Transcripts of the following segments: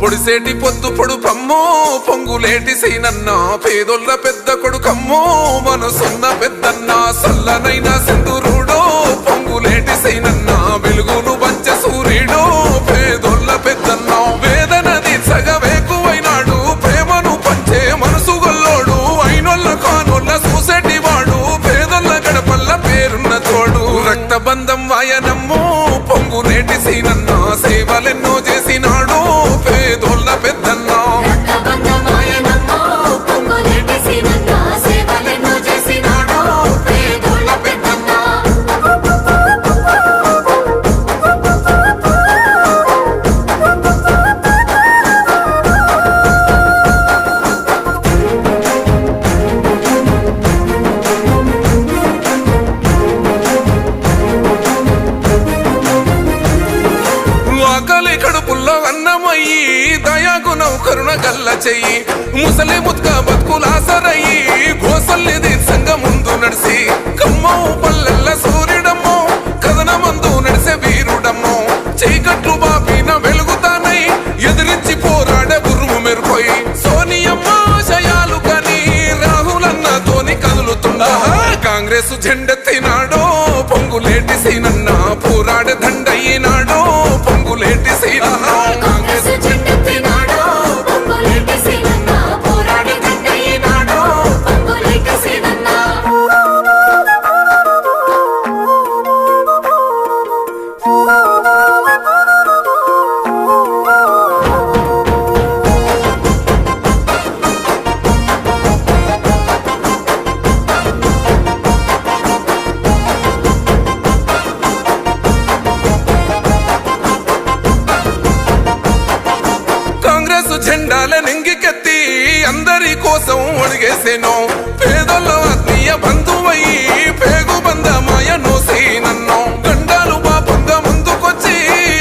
పొడిసేటి పొద్దు పొడు పమ్మో పొంగులేటి సీనన్న పేదొల్ల పెద్ద కొడుకమ్మో మనసున్న పెద్దన్న సల్లనైన సింధురుడో పొంగులేటి సీనన్న వెలుగును పంచ సూర్యుడో. పొంగులేటి దయాగుణం కరుణ గల్ల చెయ్యి. ముసలి ముత్క బతుకులాసరయ్యి గోసల్లిది సంగ ముందు నడిసి. కమ్మో పల్లెల్ల సూర్యుడమ్మో కథన మందు నడిసే వీరుడమ్మో. చీకట్లు బాపిన వెలుగుతానై ఎదిరించి పోరాడే గురువు మెరుపోయి సోనియమ్మ శయాలు కని రాహులన్న తోని కదులుతున్నా కాంగ్రెస్ జెండెత్తినాడో పొంగులేటి సీనన్న జెండాల నింగికెత్తి అందరి కోసం ఒడిగేసేను పేదోళ్ళ ఆత్మీయ బంధువయ్యి పేగు బంధమాయ నోసి నన్ను గండాలు పాపంగా ముందుకొచ్చి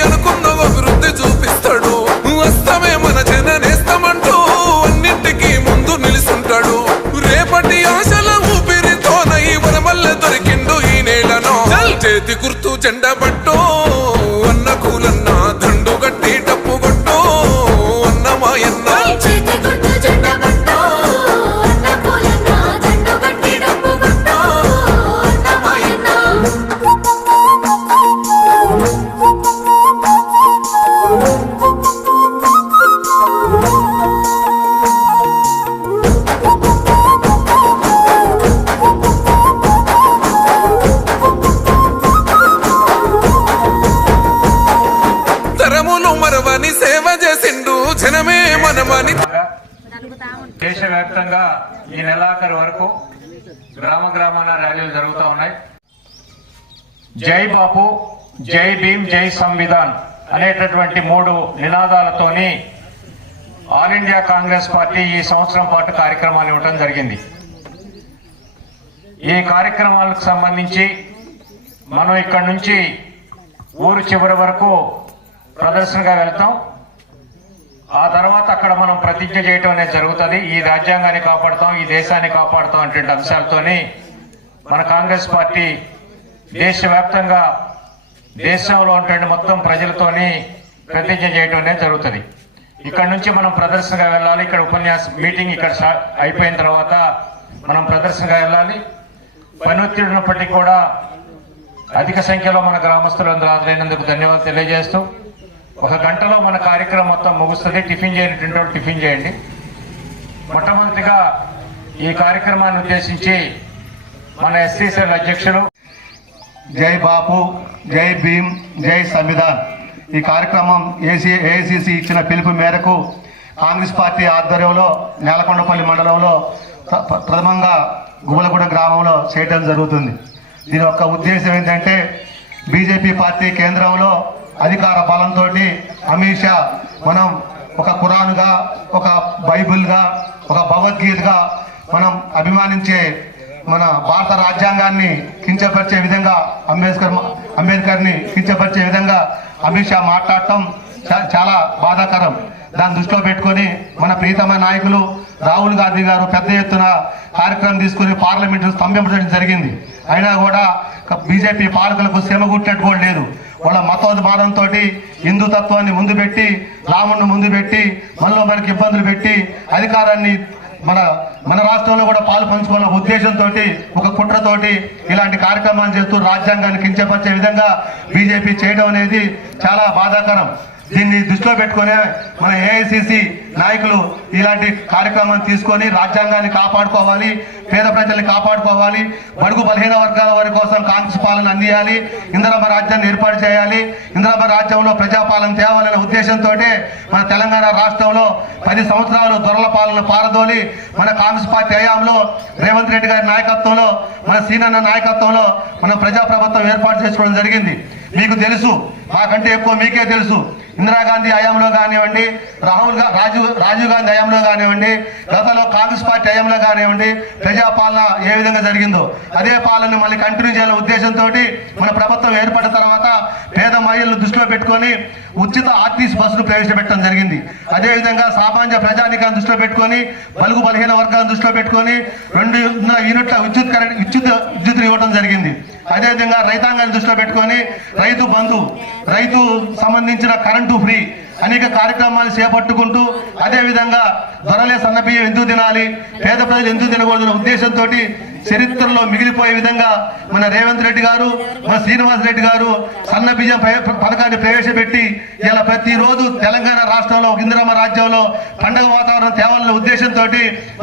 అనుకున్న అభివృద్ధి చూపిస్తాడు. వస్తమే మన జననేస్తామంటూ అన్నింటికి ముందు నిలుసుంటాడు. రేపటి ఆశల ఊపిరితోనై వనమల్ల దొరికిండు ఈ నేలను. చేతి గుర్తు జెండా పట్టు మనమని దేశవ్యాప్తంగా ఈ నెలాఖరు వరకు గ్రామ గ్రామాన ర్యాలీలు జరుగుతూ ఉన్నాయి. జై బాపు జై భీమ్ జై సంవిధాన్ అనేటటువంటి మూడు నినాదాలతోని ఆల్ ఇండియా కాంగ్రెస్ పార్టీ ఈ సంవత్సరం పాటు కార్యక్రమాలు ఇవ్వడం జరిగింది. ఈ కార్యక్రమాలకు సంబంధించి మనం ఇక్కడ నుంచి ఊరు చివరి వరకు ప్రదర్శనగా వెళ్తాం. ఆ తర్వాత అక్కడ మనం ప్రతిజ్ఞ చేయటం అనేది జరుగుతుంది. ఈ రాజ్యాంగాన్ని కాపాడుతాం ఈ దేశాన్ని కాపాడుతాం అటువంటి అంశాలతోని మన కాంగ్రెస్ పార్టీ దేశవ్యాప్తంగా దేశంలో ఉంటున్న మొత్తం ప్రజలతోని ప్రతిజ్ఞ చేయటం అనేది జరుగుతుంది. ఇక్కడ నుంచి మనం ప్రదర్శనగా వెళ్ళాలి. ఇక్కడ ఉపన్యాస మీటింగ్ ఇక్కడ అయిపోయిన తర్వాత మనం ప్రదర్శనగా వెళ్ళాలి. పని కూడా అధిక సంఖ్యలో మన గ్రామస్తులందరూ హాజరైనందుకు ధన్యవాదాలు తెలియజేస్తూ ఒక గంటలో మన కార్యక్రమం మొత్తం ముగుస్తుంది. టిఫిన్ చేయనటువంటి వాళ్ళు టిఫిన్ చేయండి. మొట్టమొదటిగా ఈ కార్యక్రమాన్ని ఉద్దేశించి మన ఎస్సీసీఎల్ అధ్యక్షులు జై బాపు జై భీమ్ జై సంవిధాన్. ఈ కార్యక్రమం ఏసీ ఏఐసిసి ఇచ్చిన పిలుపు మేరకు కాంగ్రెస్ పార్టీ ఆధ్వర్యంలో నేలకొండపల్లి మండలంలో ప్ర- ప్రథమంగా గుబలగూడ గ్రామంలో చేయడం జరుగుతుంది. దీని యొక్క ఉద్దేశం ఏంటంటే బీజేపీ పార్టీ కేంద్రంలో అధికార బలంతో అమిత్ షా మనం ఒక కురాన్గా ఒక బైబిల్గా ఒక భగవద్గీతగా మనం అభిమానించే మన భారత రాజ్యాంగాన్ని కించపరిచే విధంగా అంబేద్కర్ అంబేద్కర్ని కించపరిచే విధంగా అమిత్ షా మాట్లాడటం చాలా బాధాకరం. దాన్ని దృష్టిలో పెట్టుకొని మన ప్రీతమ నాయకులు రాహుల్ గాంధీ గారు పెద్ద ఎత్తున కార్యక్రమం తీసుకుని పార్లమెంట్ స్తంభించడం జరిగింది. అయినా కూడా బీజేపీ పాలకులకు శ్రమ కూడా లేదు. వాళ్ళ మతోన్మాదంతో హిందూ తత్వాన్ని ముందు పెట్టి రాముడిని ముందు పెట్టి మనలో మనకి ఇబ్బందులు పెట్టి అధికారాన్ని మన మన రాష్ట్రంలో కూడా పాలు పంచుకోవాలన్న ఉద్దేశంతో ఒక కుట్రతోటి ఇలాంటి కార్యక్రమాలు చేస్తూ రాజ్యాంగాన్ని కించపరిచే విధంగా బీజేపీ చేయడం అనేది చాలా బాధాకరం. దీన్ని దృష్టిలో పెట్టుకునే మన ఏఐసిసి నాయకులు ఇలాంటి కార్యక్రమాన్ని తీసుకొని రాజ్యాంగాన్ని కాపాడుకోవాలి పేద ప్రజల్ని కాపాడుకోవాలి బడుగు బలహీన వర్గాల వారి కోసం కాంగ్రెస్ పాలన అందియాలి ఇందిరమ్మ రాజ్యాన్ని ఏర్పాటు చేయాలి ఇందిరమ్మ రాజ్యంలో ప్రజాపాలన తేవాలనే ఉద్దేశంతో మన తెలంగాణ రాష్ట్రంలో పది సంవత్సరాలు దొరల పాలన పారదోలి మన కాంగ్రెస్ పార్టీ హయాంలో రేవంత్ రెడ్డి గారి నాయకత్వంలో మన సీనన్న నాయకత్వంలో మన ప్రజాప్రభుత్వం ఏర్పాటు చేసుకోవడం జరిగింది. మీకు తెలుసు మాకంటే ఎక్కువ మీకే తెలుసు. ఇందిరాగాంధీ హయాంలో కానివ్వండి రాహుల్ రాజీవ్ రాజీవ్ గాంధీ హయాంలో కానివ్వండి గతంలో కాంగ్రెస్ పార్టీ హయాంలో కానివ్వండి ప్రజాపాలన ఏ విధంగా జరిగిందో అదే పాలన మళ్ళీ కంటిన్యూ చేయాలనే ఉద్దేశంతో మన ప్రభుత్వం ఏర్పడిన తర్వాత పేద మహిళలను దృష్టిలో పెట్టుకొని ఉచిత ఆర్టీసీ బస్సులు ప్రవేశపెట్టడం జరిగింది. అదేవిధంగా సామాన్య ప్రజానికాన్ని దృష్టిలో పెట్టుకొని బలుగు బలహీన వర్గాలను దృష్టిలో పెట్టుకొని రెండు యూనిట్ల విద్యుత్ కరెంట్ విద్యుత్ విద్యుత్ ఇవ్వడం జరిగింది. అదేవిధంగా రైతాంగాన్ని దృష్టిలో పెట్టుకొని రైతు బంధు రైతు సంబంధించిన కరెంటు ఫ్రీ అనేక కార్యక్రమాలు చేపట్టుకుంటూ అదేవిధంగా ధరలే సన్నబియ్యం ఎందుకు తినాలి పేద ప్రజలు ఎందుకు తినకూడదు ఉద్దేశంతో చరిత్రలో మిగిలిపోయే విధంగా మన రేవంత్ రెడ్డి గారు మన శ్రీనివాస్ రెడ్డి గారు సన్న బియ్యం పథకాన్ని ప్రవేశపెట్టి ఇలా ప్రతిరోజు తెలంగాణ రాష్ట్రంలో ఇందిరమ్మ రాజ్యంలో పండగ వాతావరణం తేవాలనే ఉద్దేశంతో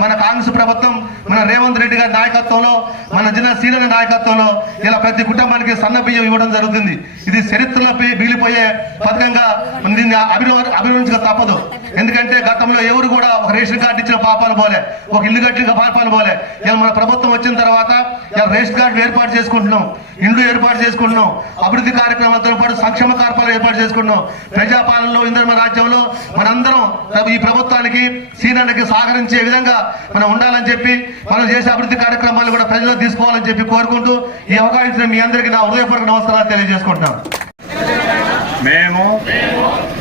మన కాంగ్రెస్ ప్రభుత్వం మన రేవంత్ రెడ్డి గారి నాయకత్వంలో మన జిల్లా సీనియర్ నాయకత్వంలో ఇలా ప్రతి కుటుంబానికి సన్న బియ్యం ఇవ్వడం జరుగుతుంది. ఇది చరిత్రలో మిగిలిపోయే పథకంగా దీన్ని అభినవ అభినందించక తప్పదు. ఎందుకంటే గతంలో ఎవరు కూడా ఒక రేషన్ కార్డు ఇచ్చిన పాపాలు పోలే ఒక ఇల్లు కట్టిన పాపాలు పోలే. ఇలా మన ప్రభుత్వం వచ్చి వచ్చిన తర్వాత రేషన్ కార్డు ఏర్పాటు చేసుకుంటున్నాం. ఇండ్లు ఏర్పాటు చేసుకుంటున్నాం. అభివృద్ధి కార్యక్రమాలతో పాటు సంక్షేమ కార్యక్రమాలు ఏర్పాటు చేసుకుంటున్నాం. ప్రజాపాలనలో ఇంద్రమ రాజ్యంలో మనందరం ఈ ప్రభుత్వానికి సీనానికి సహకరించే విధంగా మనం ఉండాలని చెప్పి మనం చేసే అభివృద్ధి కార్యక్రమాలు కూడా ప్రజలు తీసుకోవాలని చెప్పి కోరుకుంటూ ఈ అవకాశం మీ అందరికీ నా హృదయపూర్వక నమస్కారాలు తెలియజేసుకుంటున్నాను. మేము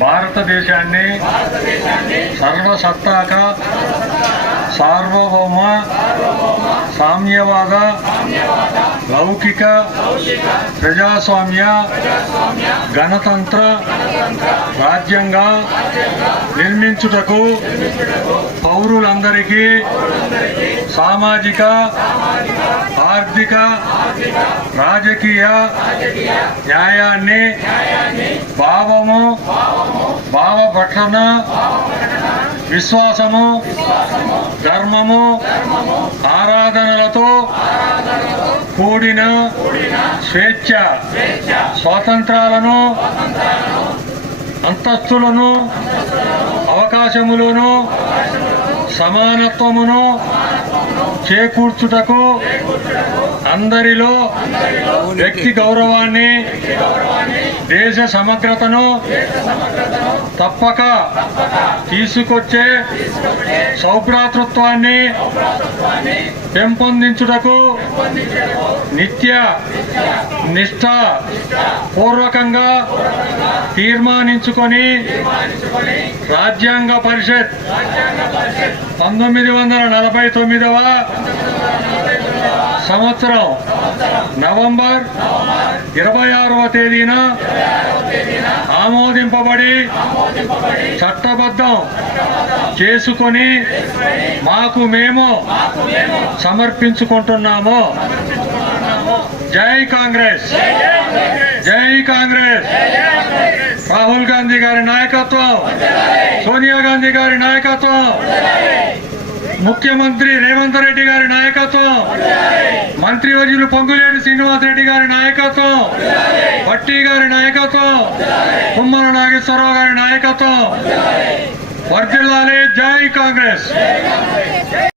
భారతదేశాన్ని సర్వసత్తాక సార్వభౌమ సామ్యవాద లౌకిక ప్రజాస్వామ్య గణతంత్ర రాజ్యంగా నిర్మించుటకు పౌరులందరికీ సామాజిక ఆర్థిక రాజకీయ న్యాయాన్ని భావము భావ విశ్వాసము ధర్మము ఆరాధనలతో కూడిన స్వేచ్ఛ స్వాతంత్రాలను అంతస్తులను అవకాశములను సమానత్వమును చేకూర్చుటకు అందరిలో వ్యక్తి గౌరవాన్ని దేశ సమగ్రతను తప్పక తీసుకొచ్చే సౌభ్రాతృత్వాన్ని పెంపొందించుటకు నిత్య నిష్ట పూర్వకంగా తీర్మానించుకొని రాజ్యాంగ పరిషత్ పంతొమ్మిది వందల నలభై తొమ్మిదవ సంవత్సరం నవంబర్ ఇరవై ఆరవ తేదీన ఆమోదింపబడి చట్టబద్ధం చేసుకొని మాకు మేము సమర్పించుకుంటున్నాము. జై కాంగ్రెస్. జై కాంగ్రెస్. రాహుల్ గాంధీ గారి నాయకత్వం. సోనియా గాంధీ గారి నాయకత్వం. ముఖ్యమంత్రి రేవంత్ రెడ్డి గారి నాయకత్వం. మంత్రివర్యులు పొంగులేటి శ్రీనివాస్ రెడ్డి గారి నాయకత్వం. భట్టి గారి నాయకత్వం. కుమ్మల నాగేశ్వరరావు గారి నాయకత్వం. వర్ధిల్లాలి. జై కాంగ్రెస్.